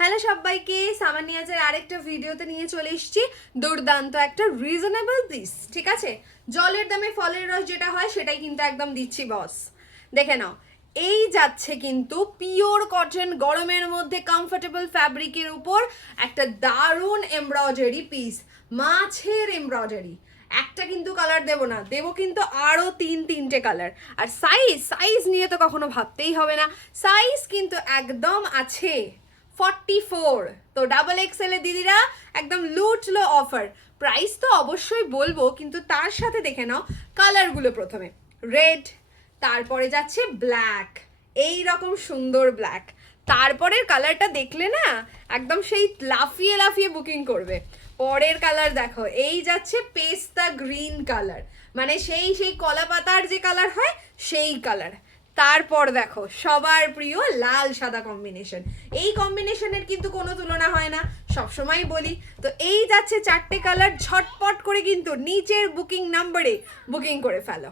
Hello সবাইকে, সামান্যাজের আরেকটা ভিডিওতে নিয়ে চলে এসেছি দুর্দান্ত একটা রিজনেবল দিস। ঠিক আছে, জলের দামে ফলের রস যেটা হয় সেটাই কিন্তু একদম দিচ্ছি বস। দেখে নাও, এই যাচ্ছে কিন্তু পিওর কটন, গরমের মধ্যে কমফোর্টেবল ফ্যাব্রিকের উপর একটা দারুণ এমব্রয়ডারি পিস, মাছের এমব্রয়ডারি। একটা কিন্তু কালার দেবো না, দেবো কিন্তু আরও তিনটে কালার। আর সাইজ নিয়ে তো কখনো ভাবতেই হবে না, সাইজ কিন্তু একদম আছে 44। তো ডাবল এক্সেল এ দিদিরা একদম লুটলো অফার। প্রাইস তো অবশ্যই বলবো, কিন্তু তার সাথে দেখে নাও কালারগুলো। প্রথমে রেড, তারপরে যাচ্ছে ব্ল্যাক, এই রকম সুন্দর ব্ল্যাক। তারপরের কালারটা দেখলে না একদম সেই লাফিয়ে লাফিয়ে বুকিং করবে। পরের কালার দেখো, এই যাচ্ছে পেস্তা গ্রিন কালার, মানে সেই কলা পাতার যে কালার হয় সেই কালার। তারপর দেখো সবার প্রিয় লাল সাদা কম্বিনেশন। এই কম্বিনেশনের কিন্তু কোনো তুলনা হয় না, সবসময় বলি। তো এই যাচ্ছে চারটে কালার, ঝটপট করে কিন্তু নিচের বুকিং নাম্বারে বুকিং করে ফেলো।